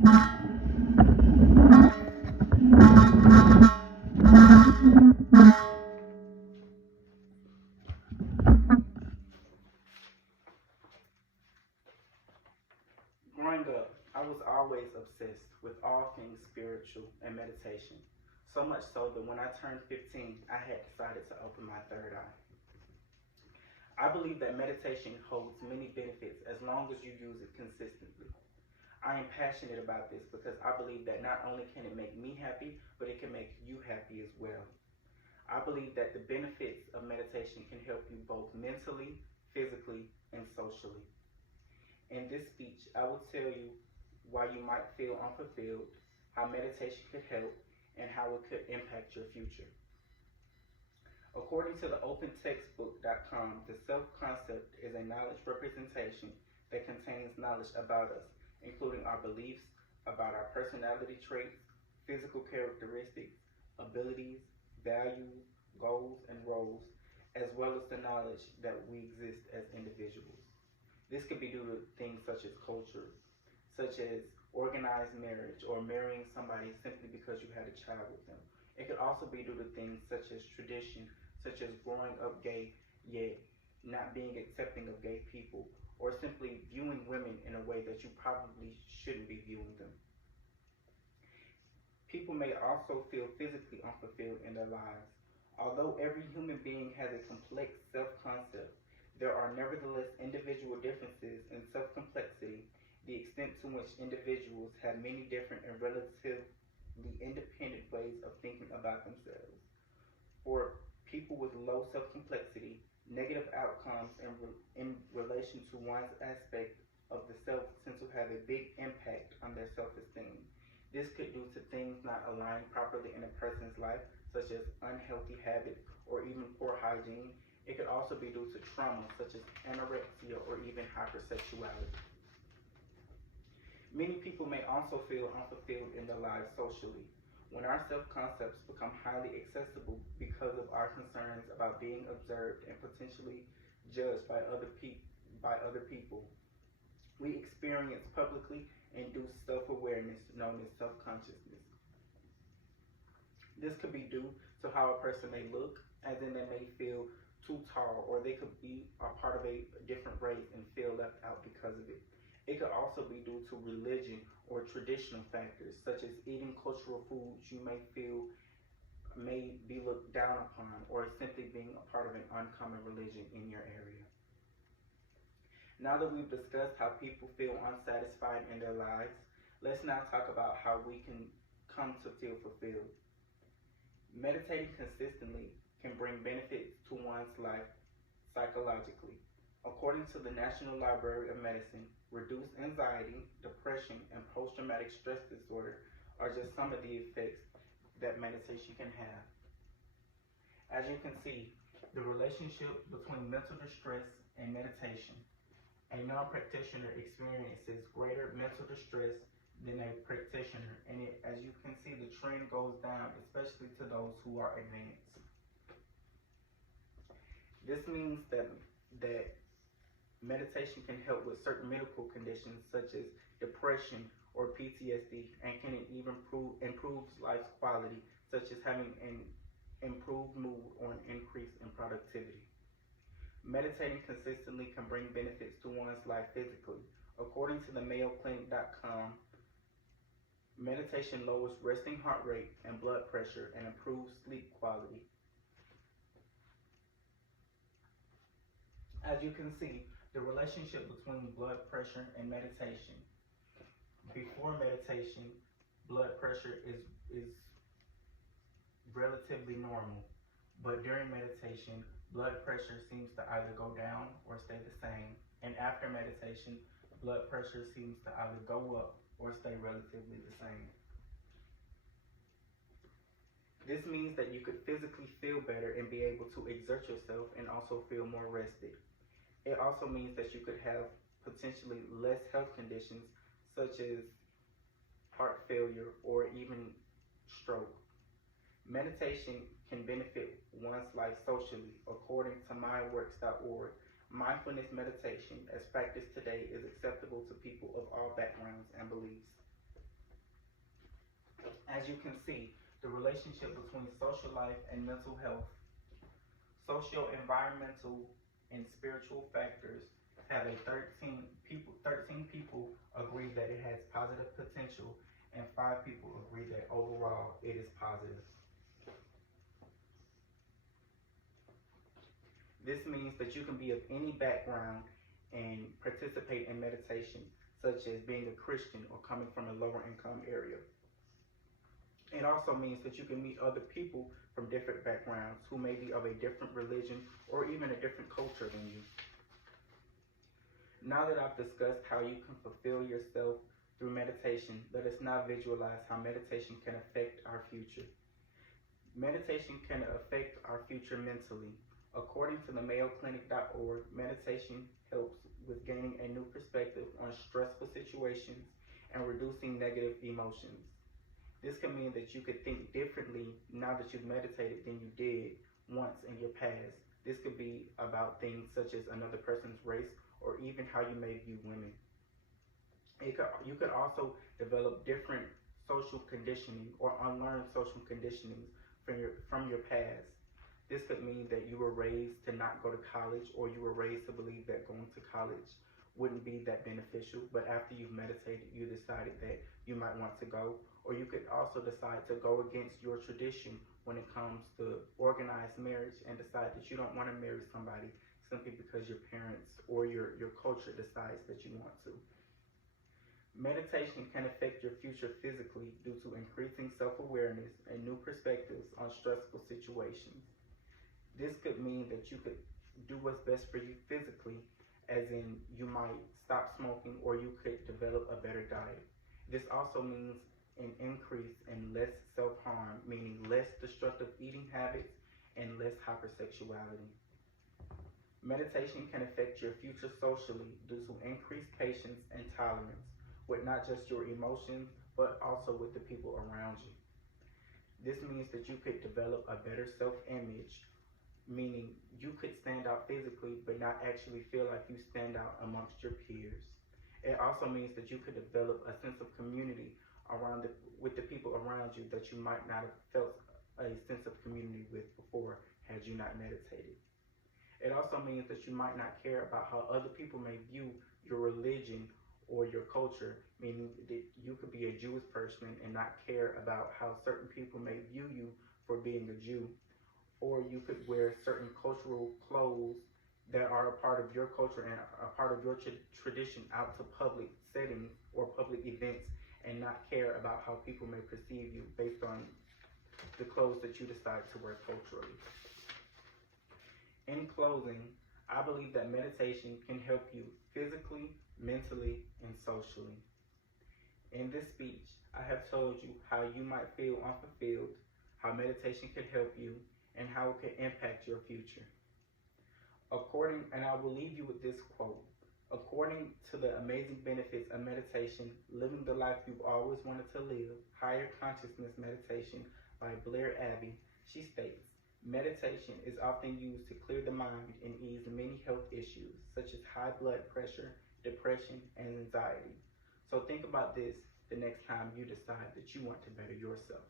Growing up, I was always obsessed with all things spiritual and meditation. So much so that when I turned 15, I had decided to open my third eye. I believe that meditation holds many benefits as long as you use it consistently. I am passionate about this because I believe that not only can it make me happy, but it can make you happy as well. I believe that the benefits of meditation can help you both mentally, physically, and socially. In this speech, I will tell you why you might feel unfulfilled, how meditation could help, and how it could impact your future. According to the OpenTextbook.com, the self concept is a knowledge representation that contains knowledge about us, including our beliefs, about our personality traits, physical characteristics, abilities, values, goals, and roles, as well as the knowledge that we exist as individuals. This could be due to things such as culture, such as organized marriage or marrying somebody simply because you had a child with them. It could also be due to things such as tradition, such as growing up gay, yet not being accepting of gay people, or simply viewing women in a way that you probably shouldn't be viewing them. People may also feel physically unfulfilled in their lives. Although every human being has a complex self concept, there are nevertheless individual differences in self complexity, the extent to which individuals have many different and relatively independent ways of thinking about themselves. For people with low self complexity, negative outcomes in relation to one's aspect of the self tend to have a big impact on their self esteem. This could due to things not aligned properly in a person's life, such as unhealthy habits or even poor hygiene. It could also be due to trauma, such as anorexia or even hypersexuality. Many people may also feel unfulfilled in their lives socially. When our self concepts become highly accessible because of our concerns about being observed and potentially judged by other people, we experience publicly induced self awareness known as self consciousness. This could be due to how a person may look, as in they may feel too tall, or they could be a part of a different race and feel left out because of it. It could also be due to religion or traditional factors, such as eating cultural foods you may feel may be looked down upon, or simply being a part of an uncommon religion in your area. Now that we've discussed how people feel unsatisfied in their lives, let's now talk about how we can come to feel fulfilled. Meditating consistently can bring benefits to one's life psychologically. According to the National Library of Medicine, reduced anxiety, depression, and post traumatic stress disorder are just some of the effects that meditation can have. As you can see, the relationship between mental distress and meditation. A non practitioner experiences greater mental distress than a practitioner, and as you can see, the trend goes down, especially to those who are advanced. This means that meditation can help with certain medical conditions such as depression or PTSD, and can even improve life's quality, such as having an improved mood or an increase in productivity. Meditating consistently can bring benefits to one's life physically. According to the MayoClinic.com, meditation lowers resting heart rate and blood pressure and improves sleep quality. As you can see, the relationship between blood pressure and meditation. Before meditation, blood pressure is relatively normal, but during meditation, blood pressure seems to either go down or stay the same, and after meditation, blood pressure seems to either go up or stay relatively the same. This means that you could physically feel better and be able to exert yourself and also feel more rested. It also means that you could have potentially less health conditions such as heart failure or even stroke. Meditation can benefit one's life socially. According to mindworks.org, mindfulness meditation as practiced today is acceptable to people of all backgrounds and beliefs. As you can see, the relationship between social life and mental health, socio-environmental, and spiritual factors have a 13 people agree that it has positive potential, and 5 people agree that overall it is positive. This means that you can be of any background and participate in meditation, such as being a Christian or coming from a lower income area. It also means that you can meet other people from different backgrounds who may be of a different religion or even a different culture than you. Now that I've discussed how you can fulfill yourself through meditation, let us now visualize how meditation can affect our future. Meditation can affect our future mentally. According to the MayoClinic.org, meditation helps with gaining a new perspective on stressful situations and reducing negative emotions. This can mean that you could think differently now that you've meditated than you did once in your past. This could be about things such as another person's race or even how you may view women. You could also develop different social conditioning or unlearn social conditioning from your past. This could mean that you were raised to not go to college, or you were raised to believe that going to college wouldn't be that beneficial, but after you've meditated, you decided that you might want to go. Or you could also decide to go against your tradition when it comes to organized marriage and decide that you don't want to marry somebody simply because your parents or your culture decides that you want to. Meditation can affect your future physically due to increasing self-awareness and new perspectives on stressful situations. This could mean that you could do what's best for you physically, as in you might stop smoking or you could develop a better diet. This also means an increase in less self-harm, meaning less destructive eating habits and less hypersexuality. Meditation can affect your future socially due to increased patience and tolerance with not just your emotions, but also with the people around you. This means that you could develop a better self-image, meaning you could stand out physically but not actually feel like you stand out amongst your peers. It also means that you could develop a sense of community with the people around you that you might not have felt a sense of community with before had you not meditated. It also means that you might not care about how other people may view your religion or your culture, meaning that you could be a Jewish person and not care about how certain people may view you for being a Jew. Or you could wear certain cultural clothes that are a part of your culture and a part of your tradition out to public settings or public events and not care about how people may perceive you based on the clothes that you decide to wear culturally. In closing, I believe that meditation can help you physically, mentally, and socially. In this speech, I have told you how you might feel unfulfilled, how meditation can help you, and how it can impact your future. And I will leave you with this quote. According to the amazing benefits of meditation, Living the Life You've Always Wanted to Live, Higher Consciousness Meditation by Blair Abbey, she states, meditation is often used to clear the mind and ease many health issues, such as high blood pressure, depression, and anxiety. So think about this the next time you decide that you want to better yourself.